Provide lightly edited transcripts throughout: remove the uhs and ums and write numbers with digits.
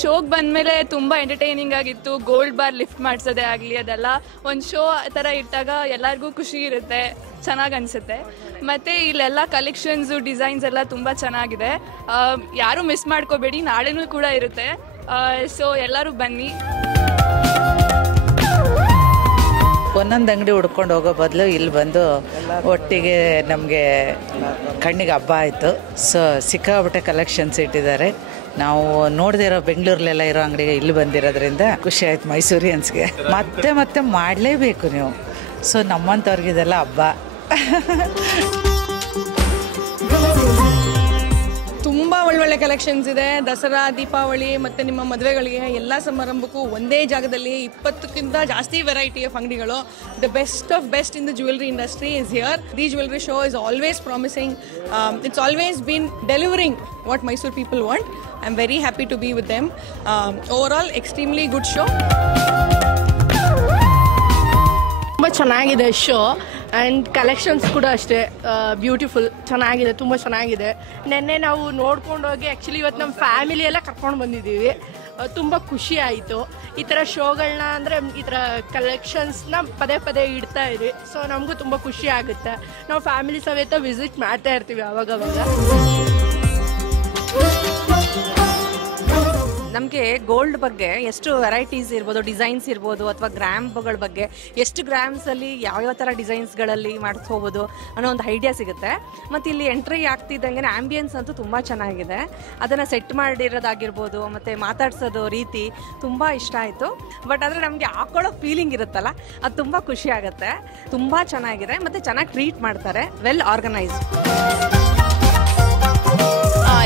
ಶೋಗೆ ಬಂದಮೇಲೆ ತುಂಬ ಎಂಟರ್ಟೈನಿಂಗ್ ಆಗಿತ್ತು. ಗೋಲ್ಡ್ ಬಾರ್ ಲಿಫ್ಟ್ ಮಾಡಿಸೋದೇ ಆಗಲಿ, ಅದೆಲ್ಲ ಒಂದು ಶೋ ಥರ ಇಟ್ಟಾಗ ಎಲ್ಲರಿಗೂ ಖುಷಿ ಇರುತ್ತೆ, ಚೆನ್ನಾಗಿ ಅನಿಸುತ್ತೆ. ಮತ್ತು ಇಲ್ಲೆಲ್ಲ ಕಲೆಕ್ಷನ್ಸು ಡಿಸೈನ್ಸ್ ಎಲ್ಲ ತುಂಬ ಚೆನ್ನಾಗಿದೆ. ಯಾರೂ ಮಿಸ್ ಮಾಡ್ಕೋಬೇಡಿ, ನಾಳೆನೂ ಕೂಡ ಇರುತ್ತೆ. ಸೊ ಎಲ್ಲರೂ ಬನ್ನಿ. ಒಂದೊಂದು ಅಂಗಡಿ ಹುಡ್ಕೊಂಡು ಹೋಗೋ ಬದಲು ಇಲ್ಲಿ ಬಂದು ಒಟ್ಟಿಗೆ ನಮಗೆ ಕಣ್ಣಿಗೆ ಹಬ್ಬ ಆಯಿತು. ಸೊ ಸಿಕ್ಕಾಬಿಟ್ಟೆ ಕಲೆಕ್ಷನ್ಸ್ ಇಟ್ಟಿದ್ದಾರೆ. ನಾವು ನೋಡದೇ ಇರೋ ಬೆಂಗಳೂರಲ್ಲೆಲ್ಲ ಇರೋ ಅಂಗಡಿಗೆ ಇಲ್ಲಿ ಬಂದಿರೋದ್ರಿಂದ ಖುಷಿ ಆಯ್ತು ಮೈಸೂರಿಯನ್ಸ್ಗೆ. ಮತ್ತೆ ಮತ್ತೆ ಮಾಡಲೇಬೇಕು ನೀವು. ಸೊ ನಮ್ಮಂಥವ್ರಿಗೆ ಇದೆಲ್ಲ ಹಬ್ಬ. ತುಂಬ ಒಳ್ಳೊಳ್ಳೆ ಕಲೆಕ್ಷನ್ಸ್ ಇದೆ. ದಸರಾ, ದೀಪಾವಳಿ ಮತ್ತು ನಿಮ್ಮ ಮದುವೆಗಳಿಗೆ ಎಲ್ಲ ಸಮಾರಂಭಕ್ಕೂ ಒಂದೇ ಜಾಗದಲ್ಲಿ 20ಕ್ಕಿಂತ ಜಾಸ್ತಿ ವೆರೈಟಿ ಆಫ್ ಅಂಗಡಿಗಳು. The best of best in the jewellery industry is here. The jewellery show is always promising. It's always been delivering what Mysuru people want. I am very happy to be with them. Overall extremely good show. ತುಂಬ ಚೆನ್ನಾಗಿದೆ show and collections ಕೂಡ ಅಷ್ಟೇ beautiful, ಚೆನ್ನಾಗಿದೆ, ತುಂಬ ಚೆನ್ನಾಗಿದೆ. ನೆನ್ನೆ ನಾವು ನೋಡ್ಕೊಂಡು ಹೋಗಿ ಆ್ಯಕ್ಚುಲಿ ಇವತ್ತು ನಮ್ಮ ಫ್ಯಾಮಿಲಿ ಎಲ್ಲ ಕರ್ಕೊಂಡು ಬಂದಿದ್ದೀವಿ. ತುಂಬ ಖುಷಿ ಆಯಿತು. ಈ ಥರ ಶೋಗಳನ್ನ ಅಂದರೆ ಈ ಥರ ಕಲೆಕ್ಷನ್ಸ್ನ ಪದೇ ಪದೇ ಇಡ್ತಾ ಇರಿ. ಸೊ ನಮಗೂ ತುಂಬ ಖುಷಿ ಆಗುತ್ತೆ. ನಾವು ಫ್ಯಾಮಿಲಿ ಸಮೇತ ವಿಸಿಟ್ ಮಾಡ್ತಾ ಇರ್ತೀವಿ ಅವಾಗವಾಗ. ನಮಗೆ ಗೋಲ್ಡ್ ಬಗ್ಗೆ ಎಷ್ಟು ವೆರೈಟೀಸ್ ಇರ್ಬೋದು, ಡಿಸೈನ್ಸ್ ಇರ್ಬೋದು, ಅಥವಾ ಗ್ರಾಮ್ಗಳ ಬಗ್ಗೆ ಎಷ್ಟು ಗ್ರಾಮ್ಸಲ್ಲಿ ಯಾವ್ಯಾವ ಥರ ಡಿಸೈನ್ಸ್ಗಳಲ್ಲಿ ಮಾಡ್ಕೋಬೋದು ಅನ್ನೋ ಒಂದು ಐಡಿಯಾ ಸಿಗುತ್ತೆ. ಮತ್ತು ಇಲ್ಲಿ ಎಂಟ್ರಿ ಆಗ್ತಿದ್ದಂಗೆ ಆ್ಯಂಬಿಯನ್ಸ್ ಅಂತೂ ತುಂಬ ಚೆನ್ನಾಗಿದೆ. ಅದನ್ನು ಸೆಟ್ ಮಾಡಿರೋದಾಗಿರ್ಬೋದು ಮತ್ತು ಮಾತಾಡ್ಸೋದು ರೀತಿ ತುಂಬ ಇಷ್ಟ ಆಯಿತು. ಬಟ್ ಆದರೆ ನಮಗೆ ಹಾಕೊಳ್ಳೋ ಫೀಲಿಂಗ್ ಇರುತ್ತಲ್ಲ, ಅದು ತುಂಬ ಖುಷಿ ಆಗುತ್ತೆ. ತುಂಬ ಚೆನ್ನಾಗಿದೆ ಮತ್ತು ಚೆನ್ನಾಗಿ ಟ್ರೀಟ್ ಮಾಡ್ತಾರೆ. Well organised.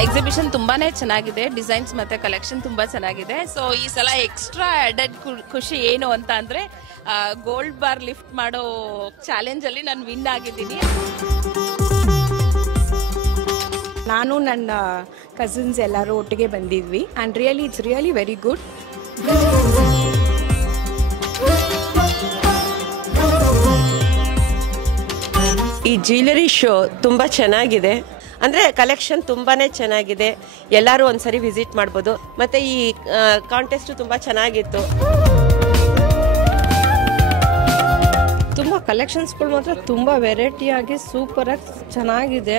ಎಕ್ಸಿಬಿಷನ್ ತುಂಬಾನೇ ಚೆನ್ನಾಗಿದೆ. ಡಿಸೈನ್ಸ್ ಮತ್ತೆ ಕಲೆಕ್ಷನ್ ತುಂಬಾ ಚೆನ್ನಾಗಿದೆ. ಸೊ ಈ ಸಲ ಎಕ್ಸ್ಟ್ರಾ ಆಡೆಡ್ ಖುಷಿ ಏನು ಅಂತ ಅಂದ್ರೆ ಗೋಲ್ಡ್ ಬಾರ್ ಲಿಫ್ಟ್ ಮಾಡೋ ಚಾಲೆಂಜ್ ಅಲ್ಲಿ ನಾನು ವಿನ್ ಆಗಿದ್ದೀನಿ. ನಾನು ನನ್ನ ಕಸಿನ್ಸ್ ಎಲ್ಲರೂ ಒಟ್ಟಿಗೆ ಬಂದಿದ್ವಿ and really it's really very good. ಈ ಜ್ಯುವೆಲರಿ ಶೋ ತುಂಬ ಚೆನ್ನಾಗಿದೆ. ಅಂದರೆ ಕಲೆಕ್ಷನ್ ತುಂಬಾ ಚೆನ್ನಾಗಿದೆ. ಎಲ್ಲರೂ ಒಂದ್ಸರಿ ವಿಸಿಟ್ ಮಾಡ್ಬೋದು. ಮತ್ತು ಈ ಕಾಂಟೆಸ್ಟು ತುಂಬ ಚೆನ್ನಾಗಿತ್ತು. ತುಂಬ ಕಲೆಕ್ಷನ್ಸ್ಗಳು ಮಾತ್ರ ತುಂಬ ವೆರೈಟಿಯಾಗಿ ಸೂಪರಾಗಿ ಚೆನ್ನಾಗಿದೆ.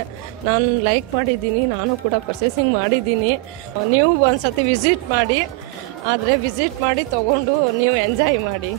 ನಾನು ಲೈಕ್ ಮಾಡಿದ್ದೀನಿ, ನಾನು ಕೂಡ ಪರ್ಚೇಸಿಂಗ್ ಮಾಡಿದ್ದೀನಿ. ನೀವು ಒಂದ್ಸತಿ ವಿಸಿಟ್ ಮಾಡಿ, ಆದರೆ ವಿಸಿಟ್ ಮಾಡಿ ತೊಗೊಂಡು ನೀವು ಎಂಜಾಯ್ ಮಾಡಿ.